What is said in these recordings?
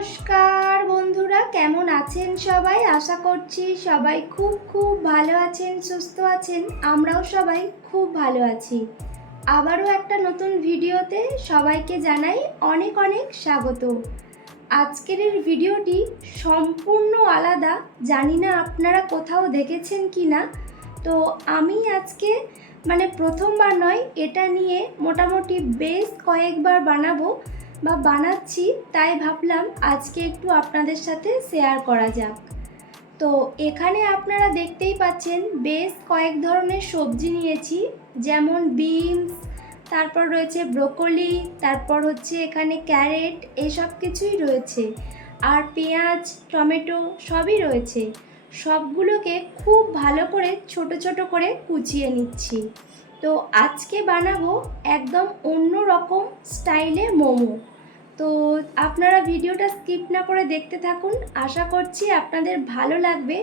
নমস্কার বন্ধুরা, কেমন আছেন সবাই? আশা করছি সবাই খুব খুব ভালো আছেন, সুস্থ আছেন। আমরাও সবাই খুব ভালো আছি। আবারও একটা নতুন ভিডিওতে সবাইকে জানাই অনেক অনেক স্বাগত। আজকের ভিডিওটি সম্পূর্ণ আলাদা। জানি না আপনারা কোথাও দেখেছেন কি না তো আমি আজকে মানে প্রথমবার নয়, এটা নিয়ে মোটামুটি বেশ কয়েকবার বানাবো। বা বানাচ্ছি, তাই ভাবলাম আজকে একটু আপনাদের সাথে শেয়ার করা যাক। তো এখানে আপনারা দেখতেই পাচ্ছেন, বেশ কয়েক ধরনের সবজি নিয়েছি, যেমন বিনস, তারপর রয়েছে ব্রোকলি, তারপর হচ্ছে এখানে ক্যারেট, এসব কিছুই রয়েছে। আর পেঁয়াজ, টমেটো সবই রয়েছে। সবগুলোকে খুব ভালো করে ছোট ছোট করে কুচিয়ে নিচ্ছি। তো আজকে বানাবো একদম অন্য রকম স্টাইলে মোমো। তো আপনারা ভিডিওটা স্কিপ না করে দেখতে থাকুন। আশা করছি আপনাদের ভালো লাগবে।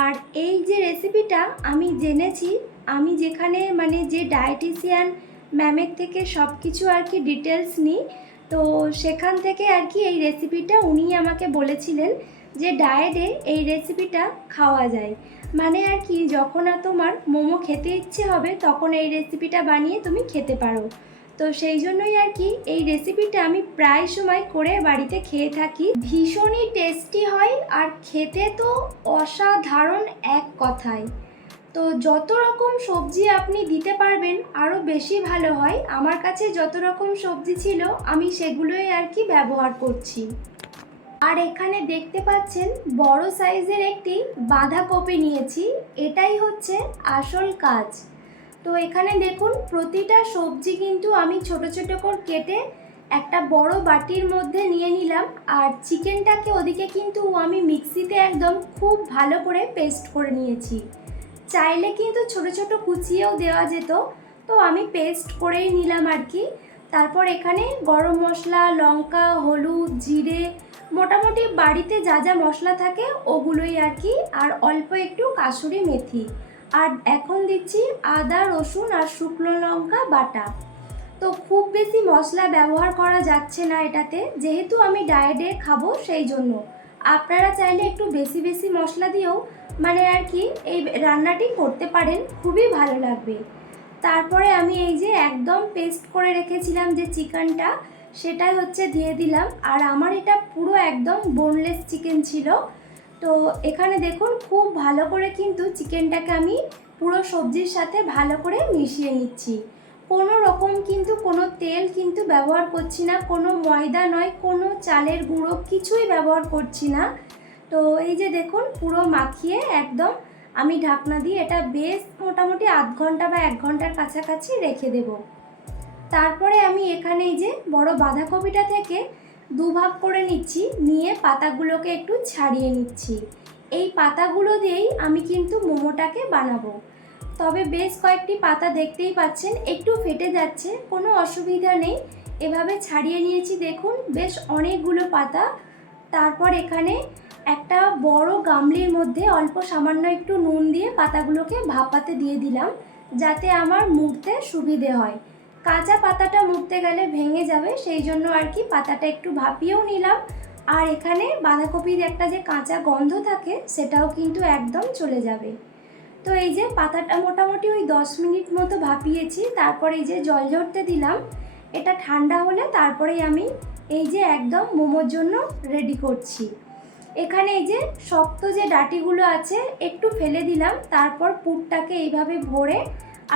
আর এই যে রেসিপিটা আমি জেনেছি, আমি যেখানে মানে যে ডায়েটিশিয়ান ম্যামের থেকে সব কিছু আর কি ডিটেলস নিই, তো সেখান থেকে আর কি এই রেসিপিটা উনি আমাকে বলেছিলেন যে ডায়েটে এই রেসিপিটা খাওয়া যায়। মানে আর কি যখন আর তোমার মোমো খেতে ইচ্ছে হবে, তখন এই রেসিপিটা বানিয়ে তুমি খেতে পারো। তো সেই জন্যই আর কি এই রেসিপিটা আমি প্রায় সময় করে বাড়িতে খেয়ে থাকি। ভীষণই টেস্টি হয় আর খেতে তো অসাধারণ এক কথায়। তো যত রকম সবজি আপনি দিতে পারবেন, আরও বেশি ভালো হয়। আমার কাছে যত রকম সবজি ছিল, আমি সেগুলোই আর কি ব্যবহার করছি। আর এখানে দেখতে পাচ্ছেন, বড় সাইজের একটি বাঁধাকপি নিয়েছি। এটাই হচ্ছে আসল কাজ। তো এখানে দেখুন, প্রতিটা সবজি কিন্তু আমি ছোট ছোট করে কেটে একটা বড় বাটির মধ্যে নিয়ে নিলাম। আর চিকেনটাকে ওদিকে কিন্তু আমি মিক্সিতে একদম খুব ভালো করে পেস্ট করে নিয়েছি। চাইলে কিন্তু ছোট ছোট কুচিয়েও দেওয়া যেত, তো আমি পেস্ট করেই নিলাম আর কি। তারপর এখানে গরম মশলা, লঙ্কা, হলুদ, জিরে, মোটামুটি বাড়িতে যা যা মশলা থাকে ওগুলোই আর কি। আর অল্প একটু কাসুরি মেথি। আর এখন দিচ্ছি আদা, রসুন আর শুকনো লঙ্কা বাটা। তো খুব বেশি মশলা ব্যবহার করা যাচ্ছে না এটাতে, যেহেতু আমি ডায়েটে খাব সেই জন্য। আপনারা চাইলে একটু বেশি বেশি মশলা দিয়েও মানে আর কি, এই রান্নাটি করতে পারেন, খুবই ভালো লাগবে। তারপরে আমি এই যে একদম পেস্ট করে রেখেছিলাম যে চিকেনটা, সেটাই হচ্ছে দিয়ে দিলাম। আর আমার এটা পুরো একদম বোনলেস চিকেন ছিল। তো এখানে দেখুন খুব ভালো করে কিন্তু চিকেনটাকে আমি পুরো সবজির সাথে ভালো করে মিশিয়ে নিচ্ছি। কোনো রকম কিন্তু কোনো তেল কিন্তু ব্যবহার করছি না, কোনো ময়দা নয়, কোনো চালের গুঁড়ো কিছুই ব্যবহার করছি না। তো এই যে দেখুন পুরো মাখিয়ে একদম আমি ঢাকনা দিয়ে এটা বেশ মোটামুটি আধ ঘণ্টা বা এক ঘণ্টার কাছাকাছি রেখে দেব। তারপরে আমি এখানে এই যে বড় বাঁধাকপিটা থেকে দুভাগ করে নিচ্ছি, নিয়ে পাতাগুলোকে একটু ছাড়িয়ে নিচ্ছি। এই পাতাগুলো দিয়েই আমি কিন্তু মোমোটাকে বানাবো। তবে বেশ কয়েকটি পাতা দেখতেই পাচ্ছেন, একটু ফেটে যাচ্ছে, কোনো অসুবিধা নেই। এভাবে ছাড়িয়ে নিয়েছি, দেখুন, বেশ অনেকগুলো পাতা। তারপর এখানে একটা বড় গামলির মধ্যে অল্প সামান্য একটু নুন দিয়ে পাতাগুলোকে ভাপাতে দিয়ে দিলাম, যাতে আমার মুড়তে সুবিধে হয়। কাঁচা পাতাটা মুড়তে গেলে ভেঙে যাবে, সেই জন্য আর কি পাতাটা একটু ভাপিয়েও নিলাম। আর এখানে বাঁধাকপির একটা যে কাঁচা গন্ধ থাকে, সেটাও কিন্তু একদম চলে যাবে। তো এই যে পাতাটা মোটামুটি ওই দশ মিনিট মতো ভাপিয়েছি, তারপর এই যে জল ঝরতে দিলাম, এটা ঠান্ডা হলে তারপরেই আমি এই যে একদম মোমোর জন্য রেডি করছি। এখানে এই যে শক্ত যে ডাটিগুলো আছে, একটু ফেলে দিলাম, তারপর পুরটাকে এইভাবে ভরে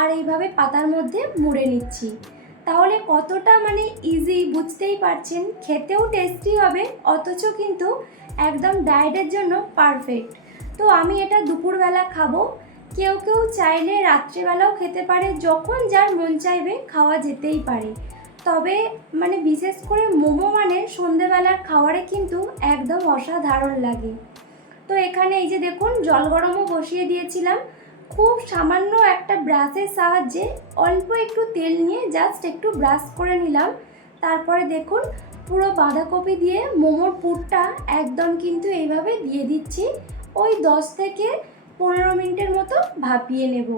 আর এইভাবে পাতার মধ্যে মুড়ে নিচ্ছি। তাহলে কতটা মানে ইজি বুঝতেই পারছেন? খেতেও টেস্টি হবে, অথচ কিন্তু একদম ডায়েটের জন্য পারফেক্ট তো আমি এটা দুপুরবেলা খাব। কেউ কেউ চাইলে রাত্রিবেলাও খেতে পারে, যখন যার মন চাইবে খাওয়া যেতেই পারে। তবে মানে বিশেষ করে মোমো মানে সন্ধেবেলার খাওয়ারে কিন্তু একদম অসাধারণ লাগে। তো এখানে এই যে দেখুন, জল গরমও বসিয়ে দিয়েছিলাম। খুব সামান্য একটা ব্রাশের সাহায্যে অল্প একটু তেল নিয়ে জাস্ট একটু ব্রাশ করে নিলাম। তারপরে দেখুন, পুরো বাঁধাকপি দিয়ে মোমোর পুরটা একদম কিন্তু এইভাবে দিয়ে দিচ্ছি। ওই দশ থেকে পনেরো মিনিটের মতো ভাপিয়ে নেব।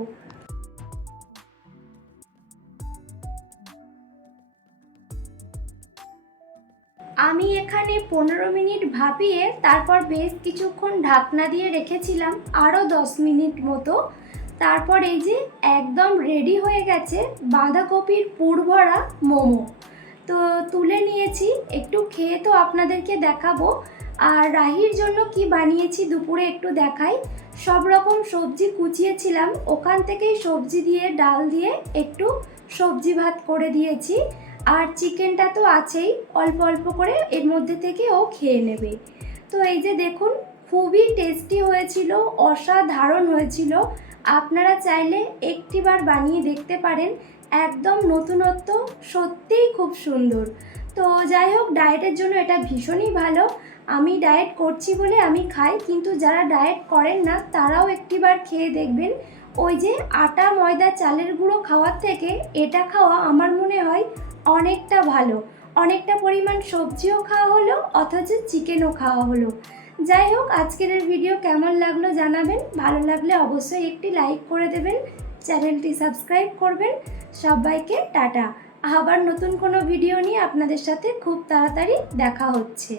আমি এখানে পনেরো মিনিট ভাপিয়ে তারপর বেশ কিছুক্ষণ ঢাকনা দিয়ে রেখেছিলাম আরও দশ মিনিট মতো। তারপর এই যে একদম রেডি হয়ে গেছে বাঁধাকপির পুর ভরা মোমো। তো তুলে নিয়েছি, একটু খেয়ে তো আপনাদেরকে দেখাবো। আর রাহির জন্য কি বানিয়েছি দুপুরে একটু দেখাই। সব রকম সবজি কুচিয়েছিলাম, ওখান থেকেই সবজি দিয়ে, ডাল দিয়ে একটু সবজি ভাত করে দিয়েছি। আর চিকেনটা তো আছেই, অল্প অল্প করে এর মধ্যে থেকে ও খেয়ে নেবে। তো এই যে দেখুন, খুবই টেস্টি হয়েছিল, অসাধারণ হয়েছিল। আপনারা চাইলে একটিবার বানিয়ে দেখতে পারেন, একদম নতুনত্ব, সত্যিই খুব সুন্দর। তো যাই হোক, ডায়েটের জন্য এটা ভীষণই ভালো। আমি ডায়েট করছি বলে আমি খাই, কিন্তু যারা ডায়েট করেন না, তারাও একটিবার খেয়ে দেখবেন। ওই যে আটা, ময়দা, চালের গুঁড়ো খাওয়ার থেকে এটা খাওয়া আমার মনে হয় অনেকটা ভালো। অনেকটা পরিমাণ সবজিও খাওয়া হলো, অথচ চিকেনও খাওয়া হলো। যাই হোক, আজকের ভিডিও কেমন লাগল জানাবেন। ভালো লাগলে অবশ্যই একটি লাইক করে দেবেন চ্যানেলটি সাবস্ক্রাইব করবেন। সবাইকে টাটা। আবার নতুন কোনো ভিডিও নিয়ে আপনাদের সাথে খুব তাড়াতাড়ি দেখা হচ্ছে।